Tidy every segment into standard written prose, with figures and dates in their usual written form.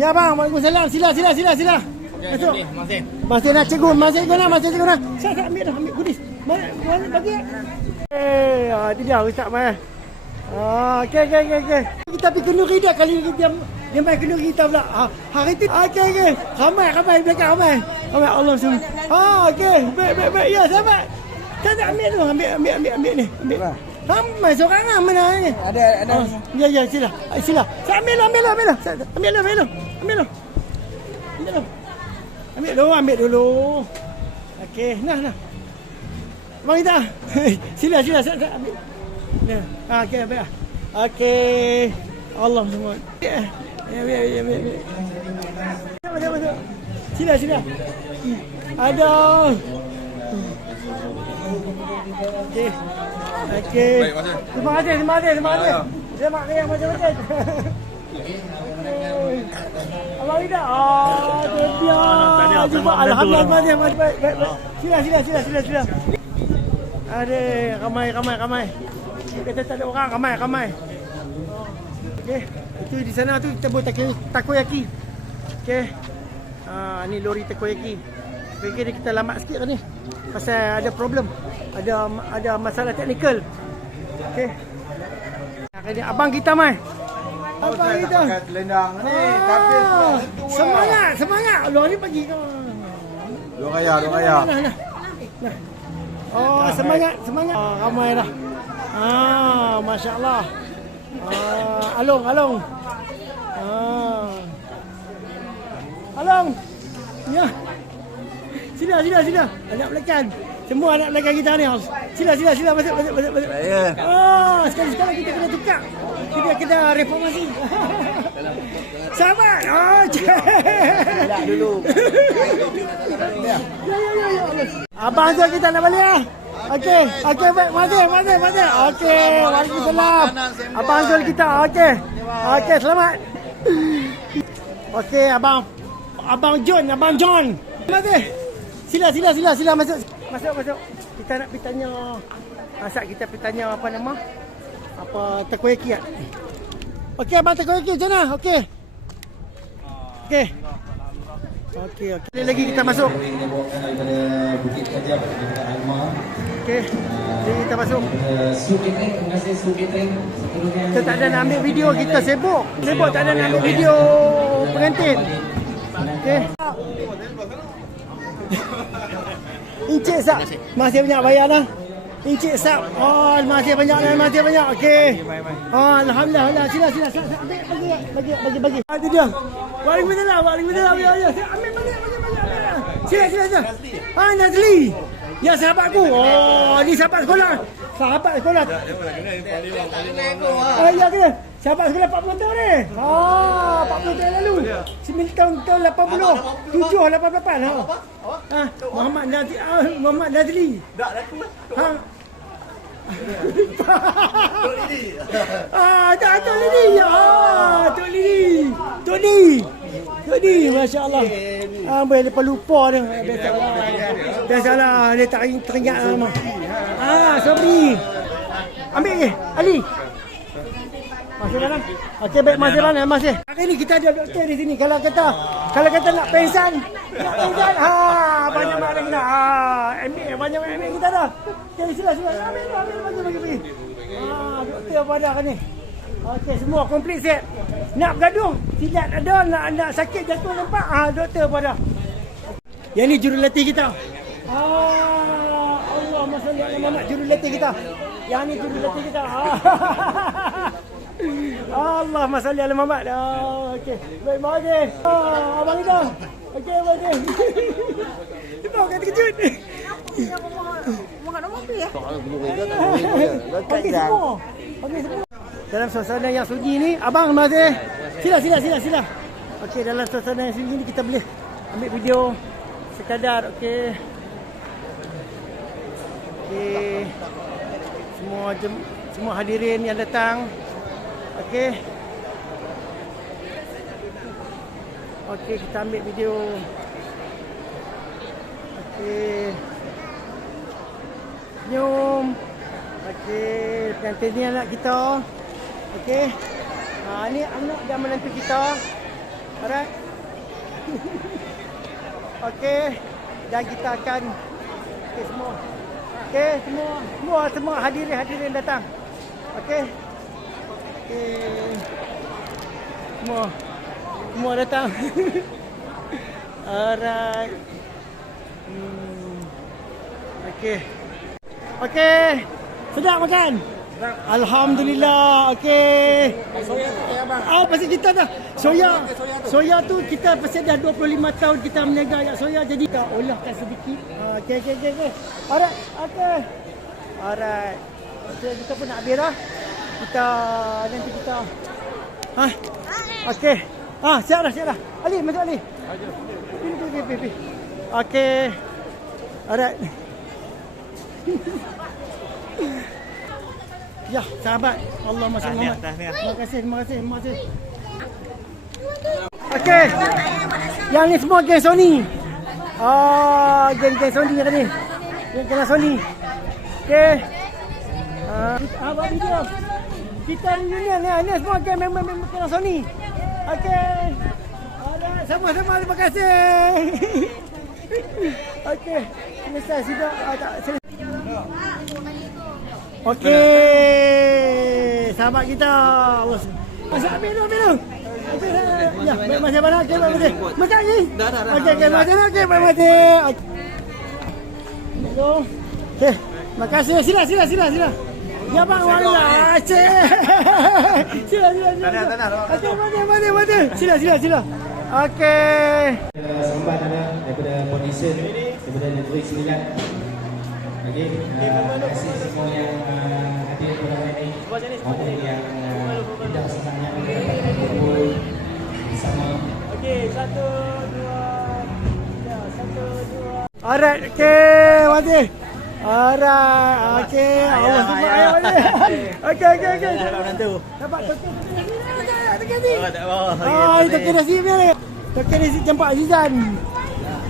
Ya bang, waalaikumsalam. Sila. Masuk. Masih nak cikgu, masih cikgu nak. Saya ambil dah, ambil goodies. Mana bagi? Itu dia Ustaz mai. Okey. Kita pergi kenduri dah kali ni dia main kenduri kita pula. Hari tu okey. Ramai belakang ramai. Allah semua. Okey. Baik. Ya, sahabat. Saya ambil tu, ambil ni. Ambil. Ramai seorang mana ni? Ada. Ya, sila. Saya ambil lu. Ambil dulu. Okey, nah. Bang kita. Sila saya ambil. Nah. Okey, baik. Okey. Allah semua. Ya. Masuk. Sila. Aduh. Okey. Terima kasih. Terima kasih macam-macam. Allah ida. Dia. Jumpa alhamdulillah. Baik. Sila. Ada ramai. Kita tak ada orang ramai. Okey. Itu di sana tu kita buat takoyaki. Okey. Ni lori takoyaki. Fikir kita lambat sikit ni. Pasal ada problem. Ada masalah teknikal. Okey. Abang kita mai. Abang kita pakai telendang ni. Semangat. Allah ni pagi kau. Dua raya. Nah. Semangat. Ramai dah. Masya-Allah. Along. Along. Ya. Sila. Anak belakang. Semua anak belakang kita ni. Sila. Masuk. Sekali-sekala kita kena tukar. Kita kena reformasi. Sahabat. Silap dulu. Ya. Abang tu kita nak balik ah. Okey, baik. Mati. Okey, waalaikumsalam. Abang tu kita. Okey, selamat. Okey, Abang John. Mati. Sila masuk. Kita nak pergi tanya kita pergi tanya apa nama? Apa takoyaki ah? Okey, abang takoyaki macam mana? Okey. Lagi kita masuk. Okey. Jadi kita masuk. Kita tak ada nak ambil video, kita sibuk tak ada nak ambil video pengantin. Okey. Encik Sap, masih banyak bayar dah. Encik Sap, masih banyak. Okey. Alhamdulillah. Sila. Bagi. Itu dia. Waalaikumsalam. Ya. Ambil bagi. Sila. Nazli. Ya, sahabatku. Ni sahabat sekolah. Ya kena. Sahabat sekolah 40 tahun ni. 40 tahun lalu. 9 tahun 80. 88. Muhammad Nazli. Tok Lili. Masya-Allah. Boleh lupa dia. Biasalah dia tak teringat nama. Sorry. Ambil ke? Ali. Masuk dalam. Okey, baik, masuk dalam. Masih. Hari ni kita ada doktor di sini. Kalau kata nak pengsan. Banyak makna kita. Banyak MA kita dah. Okey, sila. Ambil bagi. Doktor pada kan ni. Okey, semua komplit set. Nak bergaduh, silat ada, nak sakit jatuh nampak. Doktor pada. Yang ni jurulatih kita. Allah masallah Muhammad jurulatih kita. Yang ni jurulatih kita. Allah masallah Muhammad. Okey. Baik, makasih. Abang kita. Okey, baik. Cepat kata kejut. Makan nombor ya? Okey semua. Dalam suasana yang sunyi ni, abang masih. Sila. Okey, dalam suasana yang sunyi ni kita boleh ambil video sekadar. Okey. Semua hadirin yang datang. Okey, kita ambil video. Okey. Senyum. Okey, pengantin ni anak kita. Okey. Ni anak dan menantu kita. Alright. Okey. Dan kita akan semua. Okey, semua hadirin datang. Okey. Semua datang. Alright. Okey. Sedap makan? Alhamdulillah. Okey. Soya tu ya bang. Pasal kita dah soya tu kita pasal dah 25 tahun kita meniaga ayam soya, jadi kita olahkan sedikit. Okey. Alright. Okey, kita pun nak habis dah. Nanti kita okey. Siap dah. Ali, masuk Ali. Pergi. Okey. Alright. Ya, sahabat. Allahumma salli Muhammad. Terima kasih. Okey. Yang ni semua geng Sony. Geng Sony ni. Geng Sony. Okey. Abang video. Kita reunion ni semua geng member Sony. Okey. Alright, sama-sama, terima kasih. Okey. Selesai sudah. Okey, sahabat kita. Masak ambil dulu. Ya, masih mana? Okey, masih. Masak lagi? Dah. Okey, masih. Okey, masih. Okey, makasih. Sila. Ya bang, wala. Sila. Okey, mana? Sila. Okey. Sambat ada daripada Foundation, daripada Negeri Sembilan. Okey, terima kasih semua yang hadir pada hari ini. Maupun yang tidak senangnya dapat berkumpul bersama. Okey, 1, 2. Alright, okey, mati. Alright, okey. Allah semua ayam mati. Okey. Dapat menantu. Dapat token. Token. Tak bawah. Token nasi ni. Token nasi jemput Azizan.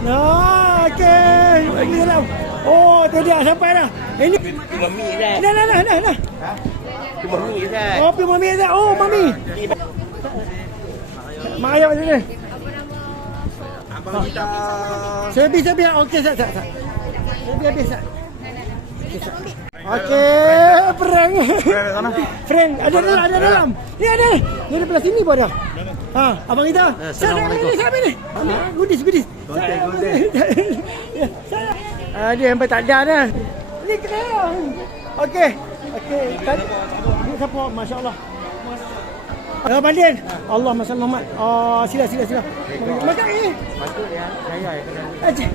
Okey. Lagi dalam. Oh, tu dia sampai dah. Ini Cuma mi dah. Nah. Cuma mi dah. Oh, Mami dah. Oh, Mami. Mak ayam macam ni. Abang kita. Saya biar. Okey, sat. Saya biar sat. Okey, prank. Friend, ada dalam. Ni ada. Ni ada belah sini pun ada. Abang kita. Assalamualaikum. Siapa ni? Gudis. Dia sampai tak ada dah. Ni kena. Okey. Ni siapa? Masya-Allah. Bandin. Allah masallah Muhammad. Sila. Makan ni. Patut ya. Saya kena. Aje.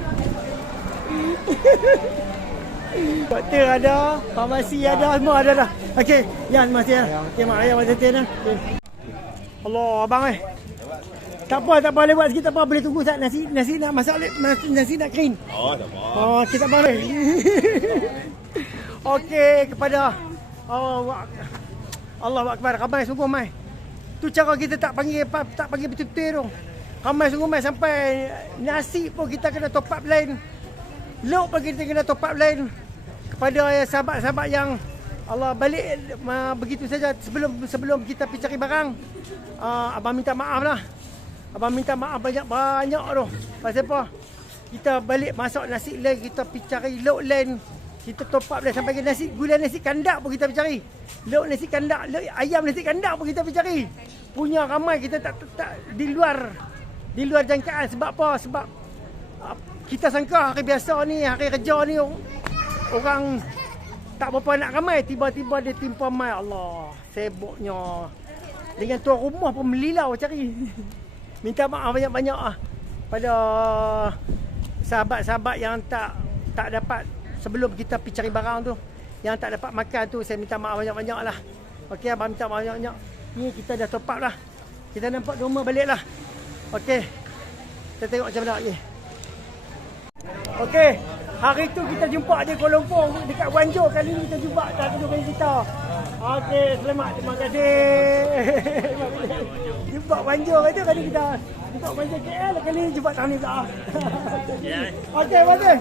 Doktor ada, farmasi ada, semua ada dah. Okey, Yan masih ya. Okey, mak ayam masih dah. Allah, abang Tak apa lewat sikit, tak apa, boleh tunggu sat nasi nak masak, nasi nak kering. Tak apa. Okey, tak apa. Okey, kepada Allahu Akbar, ramai sungguh mai. Tu cara kita tak panggil betul-betul tu. Ramai sungguh mai sampai nasi pun kita kena top up lain. Lauk pun kita kena top up lain. Kepada sahabat-sahabat yang Allah balik begitu saja sebelum kita pergi cari barang. Abang minta maaf lah. Abang minta maaf banyak tu. Pasal apa? Kita balik masak nasi lain, kita pergi cari lauk lain. Kita top up lain sampai ke nasi gulai nasi kandak pun kita pergi cari. Lauk nasi kandak, lauk ayam nasi kandak pun kita pergi cari. Punya ramai kita tak di luar jangkaan. Sebab apa? Sebab kita sangka hari biasa ni, hari kerja ni orang tak berapa nak ramai, tiba-tiba dia timpa mai. Allah, sibuknya. Dengan tuan rumah pun melilau cari. Minta maaf banyak-banyak pada sahabat-sahabat yang tak dapat sebelum kita pergi cari barang tu. Yang tak dapat makan tu, saya minta maaf banyak-banyak lah. Okey, abang minta maaf banyak-banyak. Ni kita dah top up lah. Kita nampak rumah balik lah. Okey, kita tengok macam mana lagi. Okey, hari tu kita jumpa di Kuala Lumpur dekat Wanjo. Kali ni kita jumpa dah kedua kali kita. Okey, selamat, terima kasih. Jumpa Wanjo kata kali kita. Jumpa Wanjo KL, kali ni jumpa tahun ni pula. Okey, bagus.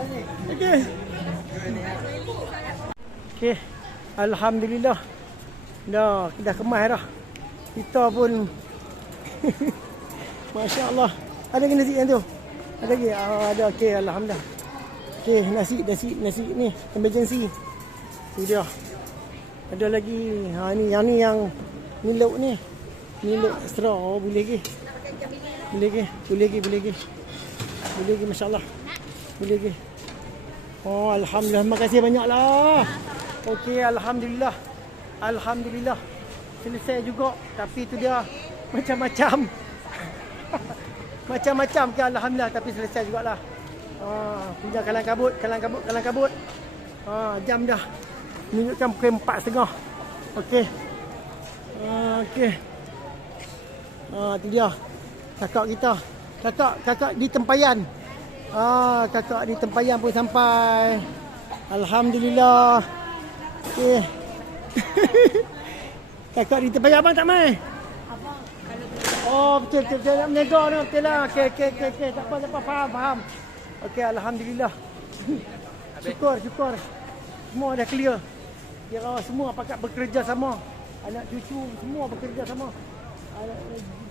Okey. Alhamdulillah. Dah kemas dah. Kita pun Masya-Allah. Ada kena sikit tu. Ada lagi? Ada. Okey, alhamdulillah. Okey, nasi ni emergency. Ni dia. Ada lagi. Ni yang ni lauk ni. Ni lauk extra. Oh, boleh lagi. Boleh lagi masya-Allah. Boleh lagi. Oh, alhamdulillah. Terima kasih banyaklah. Okey, alhamdulillah. Selesai juga. Tapi tu dia macam-macam. Macam-macam ke alhamdulillah, tapi selesai jugalah. Punya kalang kabut. Jam dah menunjukkan pukul 4.30. Okey. Tu dia. Kakak kita. Kakak di tempayan. Kakak di tempayan pun sampai. Alhamdulillah. Okey. Kakak di tempayan abang tak mai? Oh, betul. Nak menega ni, betul lah. Okey. Tak apa, faham. Okey, alhamdulillah. Syukur. Semua dah clear. Kira semua pakat bekerja sama. Anak cucu semua bekerja sama.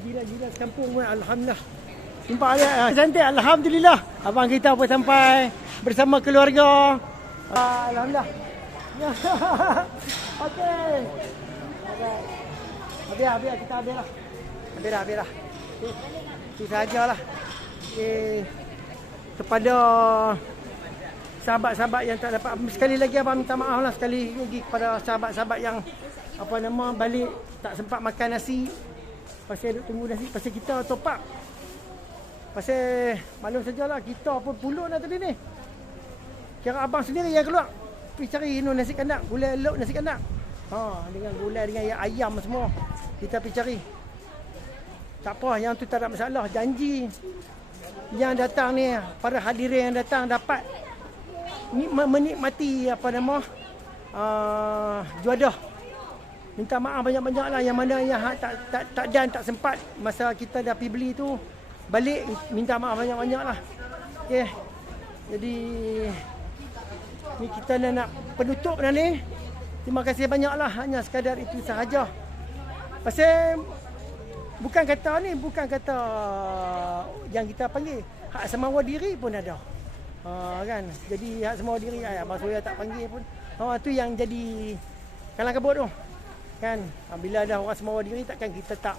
Gila sekampung pun alhamdulillah. Jumpa cantik, alhamdulillah. Abang kita pun sampai bersama keluarga. Alhamdulillah. Okey. Habis kita habislah. Habislah. Itu sajalah. Kepada sahabat-sahabat yang tak dapat, sekali lagi abang minta maaf lah sekali lagi kepada sahabat-sahabat yang balik tak sempat makan nasi. Pasal duk tunggu nasi, pasal kita top up. Pasal maklum sajalah kita pun pulun dah tadi ni. Kira abang sendiri yang keluar pergi cari nasi kandang, gulai elok nasi kandang. Dengan gulai dengan ayam semua kita pergi cari. Tak apa, yang tu tak ada masalah. Janji yang datang ni, para hadirin yang datang dapat menikmati juadah. Minta maaf banyak-banyak lah yang mana yang tak sempat masa kita dah pergi beli tu balik, minta maaf banyak-banyak lah. Okay. Jadi ni kita nak penutup dah ni. Terima kasih banyak lah, hanya sekadar itu sahaja. Pasal bukan kata yang kita panggil, hak semawa diri pun ada. Kan. Jadi hak semawa diri Abang Surya tak panggil pun. Tu yang jadi kalang kabut tu. Kan. Bila dah orang semawa diri takkan kita tak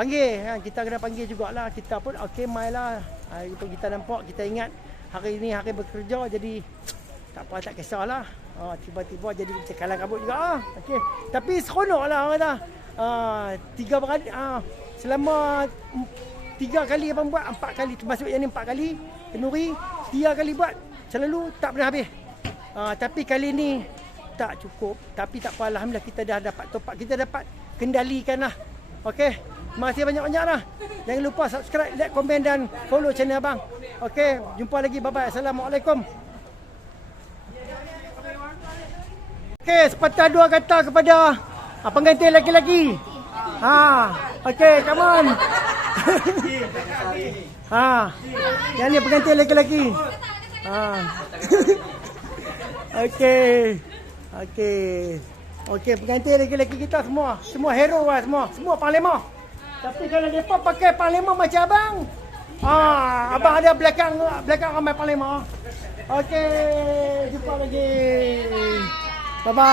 panggil kan. Kita kena panggil jugalah. Kita pun okey mai lah. Itu kita nampak, kita ingat hari ni hari bekerja, jadi tak apa, tak kisahlah. Tiba-tiba jadi kalang kabut juga. Okey. Tapi seronoklah orang kata. 3 beradik selama 3 kali abang buat, 4 kali termasuk yang ni 4 kali kenduri, 3 kali buat selalu tak pernah habis. Tapi kali ni tak cukup, tapi tak apa, alhamdulillah kita dah dapat top up, kita dapat kendalikan lah. Okey, terima kasih banyak-banyak lah. Jangan lupa subscribe, like, komen dan follow channel abang. Okey, jumpa lagi, bye bye, assalamualaikum. Okey, sepatah dua kata kepada pengganti lelaki-lelaki. Okey, come on. Yang ni pengganti lelaki-lelaki. Okey, pengganti lelaki-lelaki kita semua hero lah, semua panglima. Tapi kalau depa pakai panglima macam abang, abang ada belakang ramai panglima. Okey, jumpa lagi. Bye bye.